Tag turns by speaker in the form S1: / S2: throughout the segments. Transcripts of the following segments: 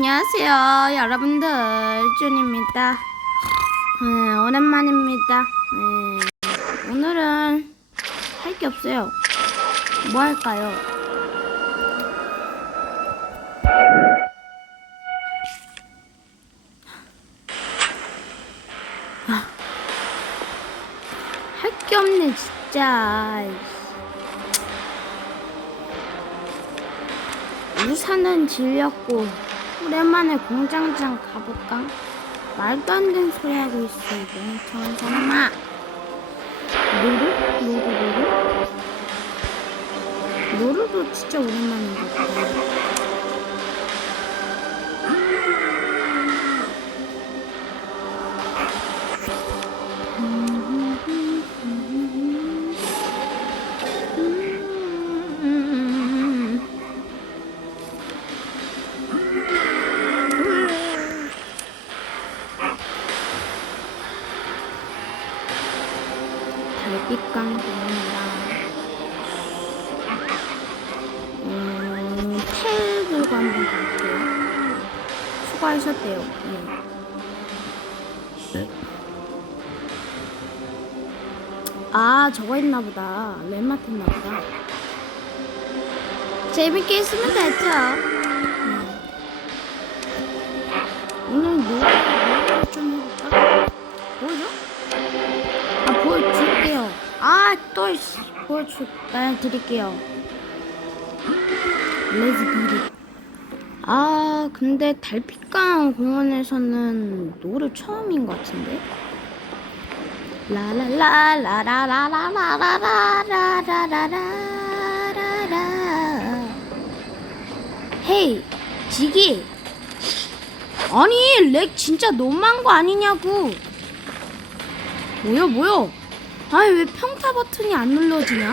S1: 안녕하세요, 여러분들. 준입니다. 네, 오랜만입니다. 네, 오늘은 할 게 없어요. 뭐 할까요? 할 게 없네, 진짜. 우산은 질렸고 오랜만에 공장장 가볼까? 말도 안 되는 소리 하고 있어 이 멍청한 사람아 노루? 노루 노루? 노루도 진짜 오랜만인 것 같아 텔 들고 한번 가볼게요. 수고하셨대요. 네. 아, 저거 있나 보다. 랜마트 있나 보다. 재밌게 있으면 됐죠. 네. 오늘 노래 좀 해볼까? 보여줘? 아 보여줄게요. 아 또 보여줄 아, 드릴게요. 레즈 비리. 아 근데 달빛강 공원에서는 노래 처음인 것 같은데. 라라라라라라라라라라라라라. 헤이 지기. 아니 렉 진짜 너무한 거 아니냐고. 뭐야 뭐야 아니 왜 평타 버튼이 안 눌러지냐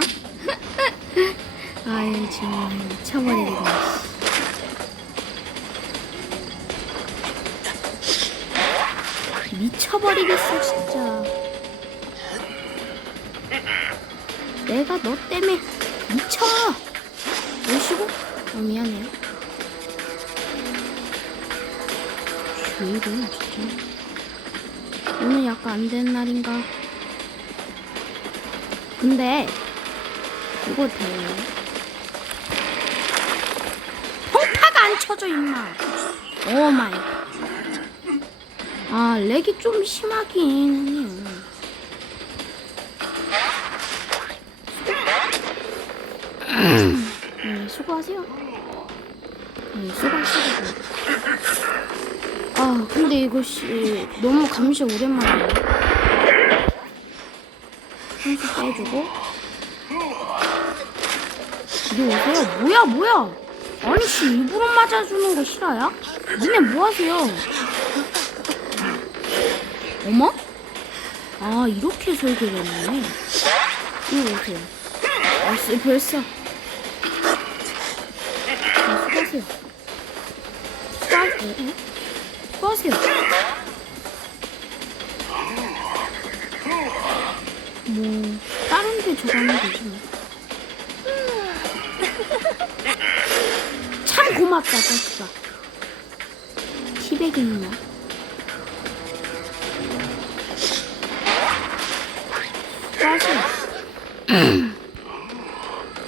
S1: 아이 정말 미쳐버리겠네 미쳐버리겠어 진짜 내가 너 때문에 미쳐 오시고 어 미안해요 왜 이래 진짜 오늘 약간 안 되는 날인가? 근데 이거 돼요. 평타가 안 쳐져 임마. 오 마이. 아 렉이 좀 심하긴 해요. 네, 수고하세요. 네, 수고하시고. 아 근데 이것이 너무 감시 오랜만이네 한수 빼주고 이리 오세요 뭐야 뭐야 아니 씨 일부러 맞아주는 거 싫어요? 니네 뭐 하세요 어머? 아 이렇게 설계를 했네 이리 오세요 아씨 벌써 아, 수고하세요 수고하세요 수고하세요. 뭐 다른 데 하면 되지 뭐. 참 고맙다 자식아. 티백이나. 하세요.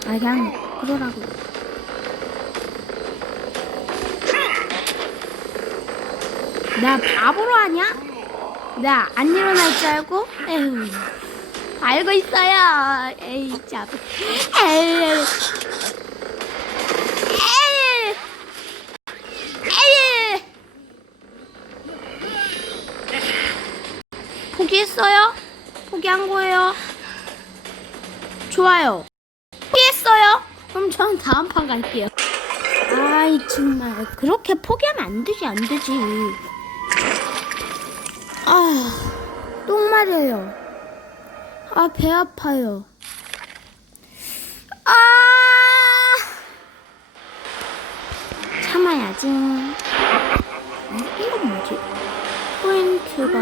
S1: 아 그냥 그러라고. 나 바보로 하냐? 나 안 일어날 줄 알고? 에휴, 알고 있어요. 에이, 참. 에이. 에이. 에이. 포기했어요? 포기한 거예요? 좋아요. 포기했어요? 그럼 전 다음 판 갈게요. 아이 정말 그렇게 포기하면 안 되지 안 되지. 아, 똥 마려요. 아, 배 아파요. 아, 참아야지. 아, 이건 뭐지? 포인트가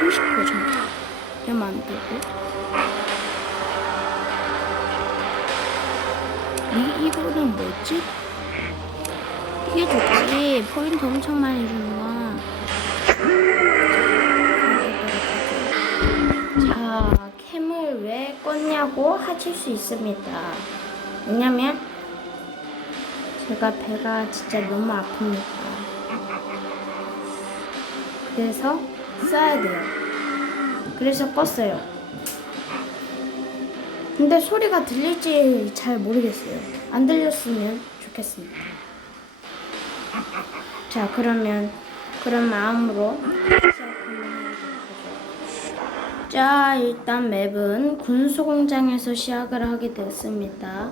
S1: 30% 정도. 이러면 안 되고. 이, 이거는 뭐지? 이게 좋지. 포인트 엄청 많이 주는 거. 자, 캠을 왜 껐냐고 하실 수 있습니다. 왜냐면 제가 배가 진짜 너무 아픕니다. 그래서 써야 돼요. 그래서 껐어요. 근데 소리가 들릴지 잘 모르겠어요. 안 들렸으면 좋겠습니다. 자, 그러면 그런 마음으로 자, 일단 맵은 군수공장에서 시작을 하게 됐습니다.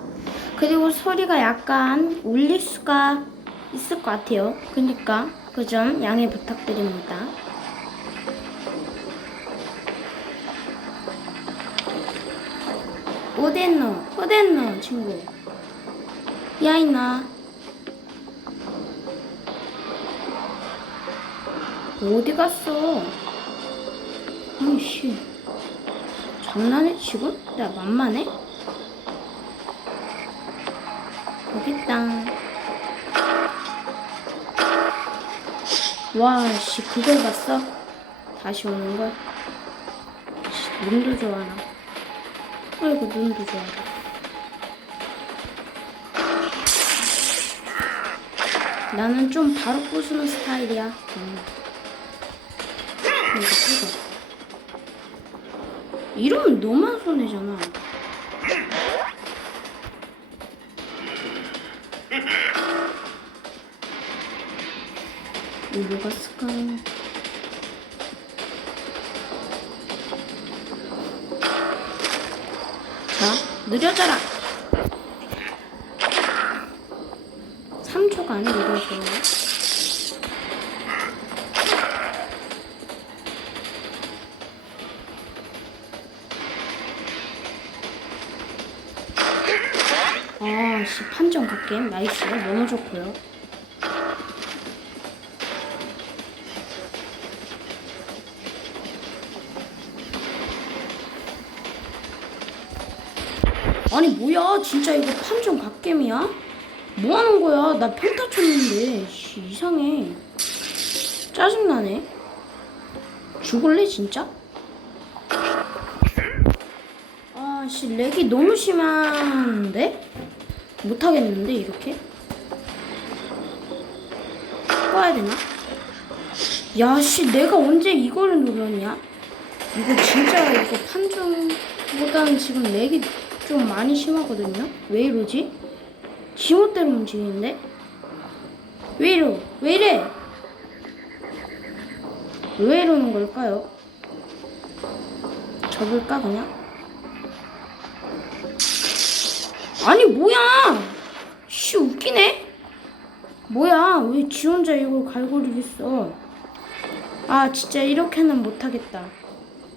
S1: 그리고 소리가 약간 울릴 수가 있을 것 같아요. 그러니까 그 점 양해 부탁드립니다. 어딨노? 어딨노, 친구? 야, 이나. 어디 갔어? 아이씨. 장난해, 지금? 나 만만해? 여기 있다. 와, 씨, 그걸 봤어? 다시 오는 걸? 씨, 눈도 좋아라. 아이고, 눈도 좋아라. 나는 좀 바로 부수는 스타일이야. 음. 이거 부숴. 이러면 너만 손해잖아. 이거 뭐가 있을까? 느려져라! 3초가 안 느려져. 아, 씨, 판정 갓게임 나이스. 너무 좋고요. 아니 뭐야 진짜 이거 판정 갓겜이야? 뭐 하는 거야? 나 평타 쳤는데 씨, 이상해 짜증나네 죽을래 진짜? 아씨 렉이 너무 심한데? 못하겠는데 이렇게? 꺼야 되나? 야씨 내가 언제 이거를 눌렀냐? 이거 진짜 이거 판정보다는 지금 렉이 좀 많이 심하거든요? 왜 이러지? 지멋대로 움직이는데? 왜 이러? 왜 이래? 왜 이러는 걸까요? 접을까 그냥? 아니 뭐야! 씨 웃기네? 뭐야 왜 지 혼자 이걸 갈고리겠어 아 진짜 이렇게는 못하겠다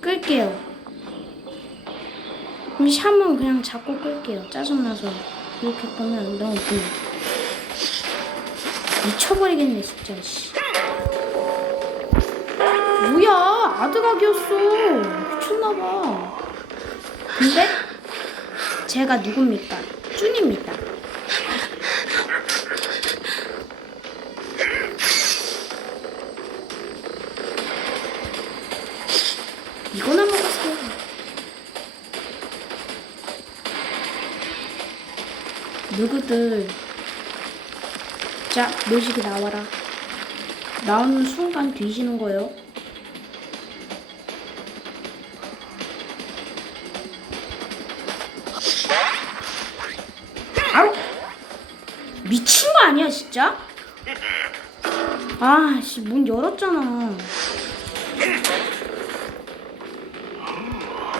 S1: 끌게요 그럼 샴은 그냥 잡고 끌게요. 짜증나서 이렇게 끄면 너무 웃기네. 미쳐버리겠네 진짜. 씨. 뭐야 아드각이었어. 미쳤나봐. 근데 제가 누굽니까? 쭈입니다. 누구들 자 묘식이 나와라. 나오는 순간 뒤지는 거요. 바로 미친 거 아니야 진짜? 아씨 문 열었잖아.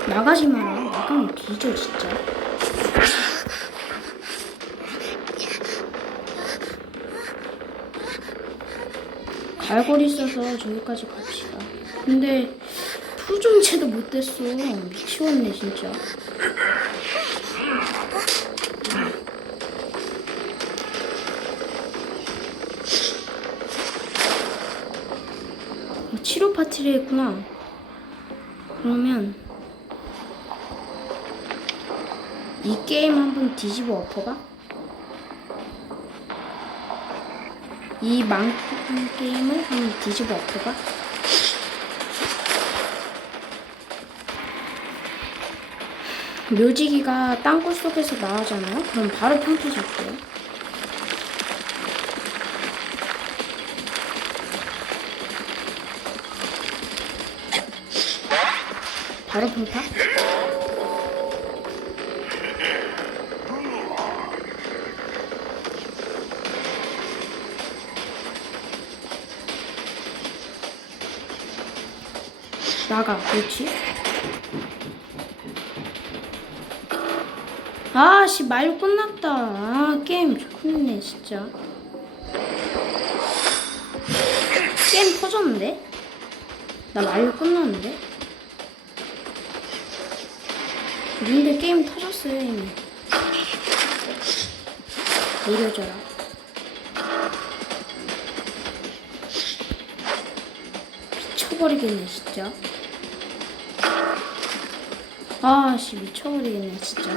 S1: 나가지 마라. 나가면 뒤져 진짜 갈고리 써서 저기까지 갑시다. 근데 풀정체도 못 됐어. 미치겠네 진짜. 어, 치료 파티를 했구나. 그러면 이 게임 한번 뒤집어 엎어봐. 이 망한 게임을 한번 뒤집어 엎어봐. 묘지기가 땅굴 속에서 나오잖아요? 그럼 바로 평타 잡게요. 바로 평타? 나가, 그렇지? 아씨, 말 끝났다. 아, 게임 좋네, 진짜. 게임 터졌는데? 나 말로 끝났는데? 근데 게임 터졌어요, 이미. 내려줘라. 미쳐버리겠네, 진짜. 아씨, 미쳐버리겠네, 진짜.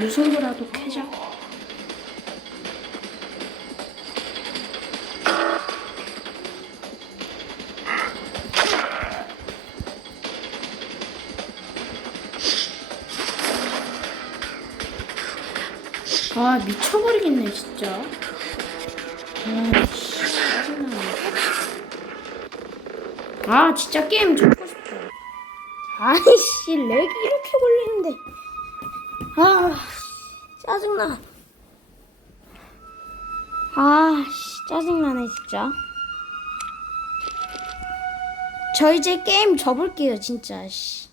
S1: 무슨 거라도 캐자. 아 미쳐버리겠네 진짜. 짜증나. 아 진짜 게임 접고 싶다. 아이씨 렉이 이렇게 걸리는데. 아, 짜증나. 아, 씨, 짜증나네, 진짜. 저 이제 게임 접을게요, 진짜, 씨.